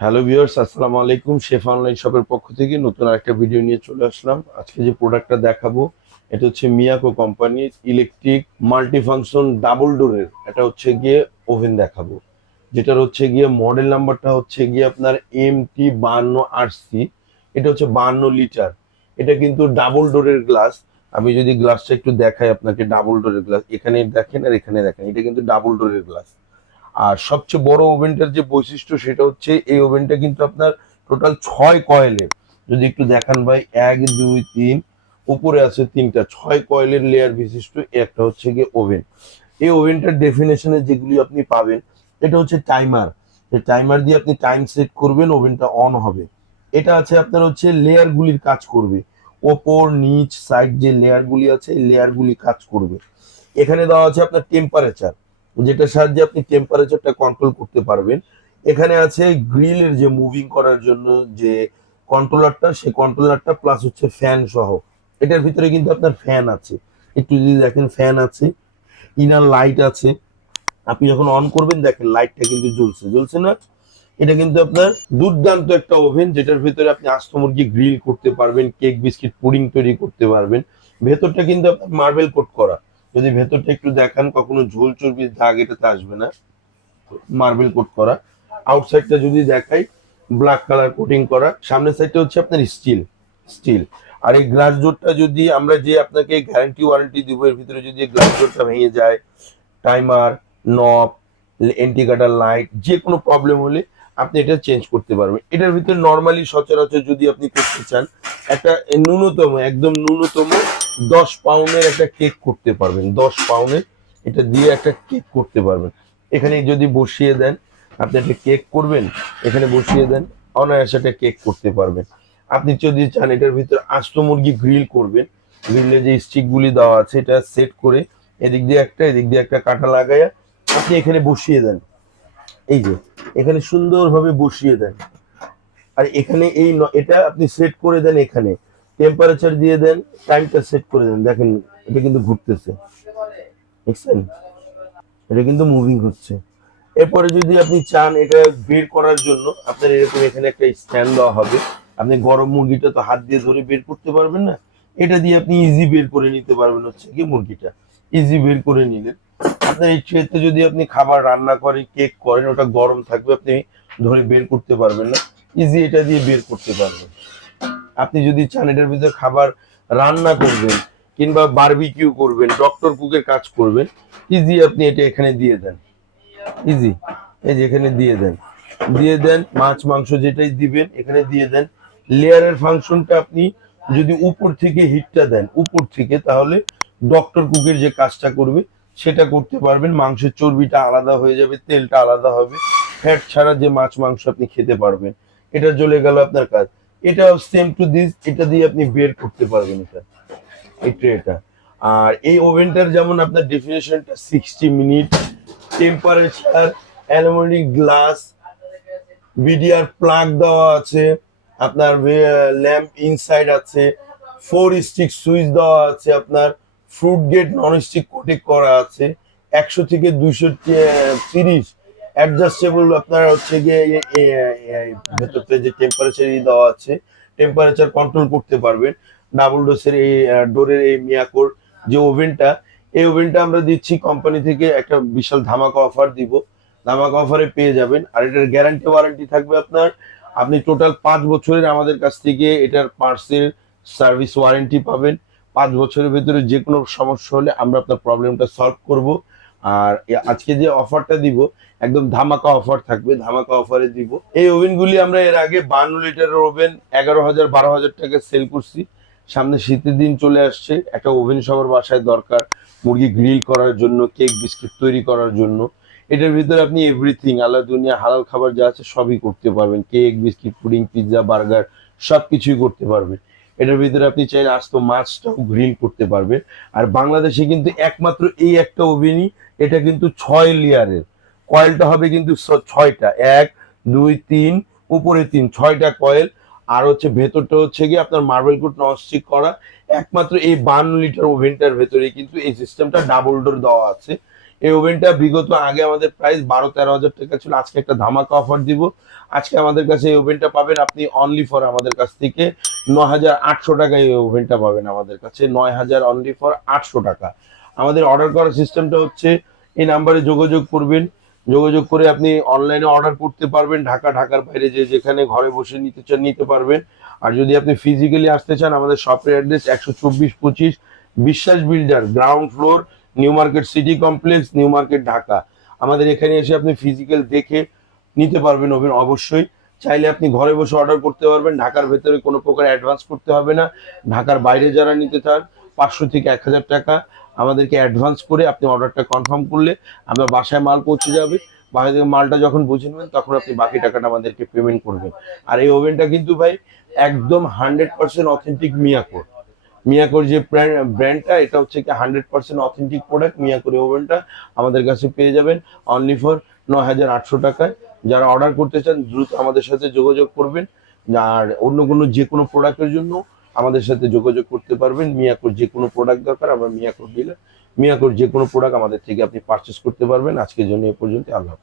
Hello viewers, আসসালামু আলাইকুম। Chef online শপের পক্ষ থেকে নতুন আরেকটা ভিডিও নিয়ে চলে আসলাম। আজকে যে প্রোডাক্টটা দেখাবো এটা হচ্ছে মিয়াকো কোম্পানির ইলেকট্রিক মাল্টিফাংশন ডাবল ডোরের এটা হচ্ছে গিয়ে ওভেন দেখাবো, যেটার হচ্ছে গিয়ে মডেল নাম্বারটা হচ্ছে গিয়ে আপনার MT52RC। এটা হচ্ছে 52 লিটার। এটা কিন্তু ডাবল ডোরের গ্লাস। আমি যদি গ্লাসটা একটু দেখাই আপনাকে, ডাবল ডোরের গ্লাস এখানে দেখেন আর এখানে দেখেন, এটা কিন্তু ডাবল ডোরের গ্লাস। আর সবচেয়ে বড় ওভেনটার যে বৈশিষ্ট্য সেটা হচ্ছে এই ওভেনটা কিন্তু আপনার টোটাল 6 কয়েলের। যদি একটু দেখান ভাই, 1 2 3, উপরে আছে 3টা, 6 কয়েলের লেয়ার বিশিষ্ট একটা হচ্ছে গিয়ে ওভেন। এই ওভেনটার ডেফিনেশনে যেগুলি আপনি পাবেন, এটা হচ্ছে টাইমার। টাইমার দিয়ে আপনি টাইম সেট করবেন, ওভেনটা অন হবে। এটা আছে আপনার হচ্ছে লেয়ারগুলির কাজ করবে, ওপর নিচ সাইড যে লেয়ারগুলি আছে এই লেয়ারগুলি কাজ করবে। এখানে দেওয়া আছে আপনার টেম্পারেচার, যেটার সাহায্যে আপনি টেম্পারেচারটা কন্ট্রোল করতে পারবেন। এখানে আছে গ্রিলের যে মুভিং করার জন্য যে কন্ট্রোলারটা, সেই কন্ট্রোলারটা প্লাস হচ্ছে ফ্যান সহ। এটার ভিতরে কিন্তু আপনার ফ্যান আছে, একটু যদি দেখেন ফ্যান আছে, ইনার লাইট আছে। আপনি যখন অন করবেন দেখেন লাইটটা কিন্তু জ্বলছে, জ্বলছে না? এটা কিন্তু আপনার দুর্দান্ত একটা ওভেন, যেটার ভিতরে আপনি আস্ত মুরগি গ্রিল করতে পারবেন, কেক বিস্কিট পুডিং তৈরি করতে পারবেন। ভেতরটা কিন্তু আপনার মার্বেল কোট করা। যদি ভেতরটা একটু দেখান, কখনো ঝোল চর্বির দাগ এটাতে আসবে না, মার্বেল কোট করা। আউটসাইডটা যদি দেখাই, ব্ল্যাক কালার কোটিং করা। সামনের সাইডটা হচ্ছে আপনার স্টিল, স্টিল। আর এই গ্লাস ডোরটা যদি আমরা যে আপনাকে গ্যারান্টি ওয়ারেন্টি দিব, এর ভিতরে যদি গ্লাস ডোরটা ভেঙে যায়, টাইমার, নব, এন্টিকাটার লাইট, যে কোনো প্রবলেম হলে আপনি এটা চেঞ্জ করতে পারবেন। এটার ভিতরে নর্মালি সচরাচর যদি আপনি করতে চান, একটা ন্যূনতম, একদম ন্যূনতম 10 পাউন্ডের একটা কেক করতে পারবেন। 10 পাউন্ডের এটা দিয়ে একটা কেক করতে পারবেন। এখানে যদি বসিয়ে দেন, আপনি একটা কেক করবেন, এখানে বসিয়ে দেন, অনায়াসে একটা কেক করতে পারবেন। আপনি যদি চান এটার ভিতরে আস্ত মুরগি গ্রিল করবেন, গ্রিলে যে স্টিকগুলি দেওয়া আছে এটা সেট করে এদিক দিয়ে একটা এদিক দিয়ে একটা কাঁটা লাগাইয়া আপনি এখানে বসিয়ে দেন। এই যে এখানে সুন্দরভাবে বসিয়ে দেন। আর এখানে এটা আপনি সেট করে দেন, এখানে টেম্পারেচার দিয়ে দেন, টাইমটা সেট করে দেন। দেখেন এটা কিন্তু ঘুরতেছে, দেখছেন? এটা কিন্তু মুভিং হচ্ছে। এরপরে যদি আপনি চান এটা বের করার জন্য, আপনার এরকম এখানে একটা স্ট্যান্ড দেওয়া হবে। আপনি গরম মুরগিটা তো হাত দিয়ে ধরে বের করতে পারবেন না, এটা দিয়ে আপনি ইজি বের করে নিতে পারবেন হচ্ছে কি মুরগিটা। ইজি বের করে নিলেন। আপনার এই ট্রেতে যদি আপনি খাবার রান্না করেন, কেক করেন, ওটা গরম থাকবে, আপনি ধরে বের করতে পারবেন না, ইজি এটা দিয়ে বের করতে পারবেন। আপনি যদি চান এটার ভিতরে খাবার রান্না করবেন কিংবা বারবিকিউ করবেন, ডক্টর কুকের কাজ করবেন, ইজি আপনি এটা এখানে দিয়ে দেন, ইজি। এই যে এখানে দিয়ে দেন, দিয়ে দেন মাছ মাংস যেটাই দিবেন এখানে দিয়ে দেন। লেয়ারের ফাংশনটা আপনি যদি উপর থেকে হিটটা দেন, উপর থেকে, তাহলে ডক্টর কুকের যে কাজটা করবে সেটা করতে পারবেন। মাংসের চর্বিটা আলাদা হয়ে যাবে, তেলটা আলাদা হবে, ফ্যাট ছাড়া যে মাছ মাংস আপনি খেতে পারবেন। এটা জ্বলে গেল আপনার কাজ। এটা সেম টু দিস, এটা দিয়ে আপনি বের করতে পারবেন এটা, এই ট্রেটা। আর এই ওভেনটার যেমন আপনার ডেফিনেশনটা 60 minute, temperature, aluminium glass, BDR plug দেওয়া আছে, আপনার ল্যাম্প ইনসাইড আছে, 4 স্টিক সুইচ দেওয়া আছে, আপনার fruit gate non stick coating করা আছে, 100 থেকে 230 অ্যাডজাস্টেবল আপনার হচ্ছে গিয়ে ভেতরতে যে টেম্পারেচার দেওয়া আছে, টেম্পারেচার কন্ট্রোল করতে পারবেন। ডাবল ডোসের এই ডোরের এই মিয়াকোর যে ওভেনটা, এই ওভেনটা আমরা দিচ্ছি কোম্পানি থেকে একটা বিশাল ধামাকা অফার দিব। ধামাকা অফারে পেয়ে যাবেন। আর এটার গ্যারান্টি ওয়ারেন্টি থাকবে আপনার, আপনি টোটাল 5 বছরের আমাদের কাছ থেকে এটার পার্টসের সার্ভিস ওয়ারেন্টি পাবেন। 5 বছরের ভেতরে যে কোনো সমস্যা হলে আমরা আপনার প্রবলেমটা সলভ করব। আর আজকে যে অফারটা দিব একদম ধামাকা অফার থাকবে, ধামাকা অফারে দিব। এই ওভেনগুলি আমরা এর আগে 52 লিটারের ওভেন 11,000 12,000 টাকা সেল করছি। সামনে শীতের দিন চলে আসছে, একটা ওভেন সবার বাসায় দরকার, মুরগি গ্রিল করার জন্য, কেক বিস্কিট তৈরি করার জন্য। এটার ভিতরে আপনি এভরিথিং, আল্লাহ দুনিয়া হালাল খাবার যা আছে সবই করতে পারবেন, cake biscuit pudding pizza burger সবকিছুই করতে পারবেন। এটার ভিতরে আপনি চাইলে আস্ত মাছটাও গ্রিল করতে পারবেন। আর বাংলাদেশে কিন্তু একমাত্র এই একটা ওভেনই, এটা কিন্তু 6 লেয়ারের। কয়েলটা হবে কিন্তু 6টা, 1 2 3, উপরে 3, 6টা কয়েল। আর হচ্ছে ভেতরটা হচ্ছে গিয়ে আপনার মার্বেল কোট ননস্টিক করা। একমাত্র এই 52 লিটার ওভেনটার ভেতরে কিন্তু এই সিস্টেমটা ডাবল ডোর দেওয়া আছে। এই ওভেনটা বিগত আগে আমাদের প্রাইস 12-13 হাজার টাকা ছিল, আজকে একটা ধামাকা অফার দিব। আজকে আমাদের কাছে এই ওভেনটা পাবেন আপনি অনলি ফর আমাদের কাছ থেকে 9,800 টাকায় এই ওভেনটা পাবেন আমাদের কাছে, 9,000 অনলি ফর 800 টাকা। আমাদের অর্ডার করার সিস্টেমটা হচ্ছে এই নাম্বারে যোগাযোগ করবেন, যোগাযোগ করে আপনি অনলাইনে অর্ডার করতে পারবেন, ঢাকার বাইরে যে যেখানে ঘরে বসে নিতে চান নিতে পারবেন। আর যদি আপনি ফিজিক্যালি আসতে চান, আমাদের শপের অ্যাড্রেস 124-25 বিশ্বাস builder, ground floor, new market city complex, new market, Dhaka. আমাদের এখানে এসে আপনি ফিজিক্যাল দেখে নিতে পারবেন ওভেন অবশ্যই। চাইলে আপনি ঘরে বসে অর্ডার করতে পারবেন, ঢাকার ভেতরে কোনো প্রকার অ্যাডভান্স করতে হবে না। ঢাকার বাইরে যারা নিতে চান 500 থেকে 1,000 টাকা আমাদেরকে অ্যাডভান্স করে আপনি অর্ডারটা কনফার্ম করলে আপনার বাসায় মাল পৌঁছে যাবে। বাসা থেকে মালটা যখন বুঝে নেবেন তখন আপনি বাকি টাকাটা আমাদেরকে পেমেন্ট করবেন। আর এই ওভেনটা কিন্তু ভাই একদম 100% অথেন্টিক মিয়াকোর। মিয়াকোর যে ব্র্যান্ডটা, এটা হচ্ছে কি 100% অথেন্টিক প্রোডাক্ট। মিয়াকোর ওভেনটা আমাদের কাছে পেয়ে যাবেন অনলি ফর 9,800 টাকায়। যারা অর্ডার করতে চান দ্রুত আমাদের সাথে যোগাযোগ করবেন। আর অন্য কোনো যে কোনো প্রোডাক্টের জন্য আমাদের সাথে যোগাযোগ করতে পারবেন। মিয়াকোর যে কোনো প্রোডাক্ট দরকার আমরা মিয়াকোর ডিলার, মিয়াকোর যে কোনো প্রোডাক্ট আমাদের থেকে আপনি পারচেস করতে পারবেন। আজকের জন্য এ পর্যন্ত, আল্লাহ হাফেজ।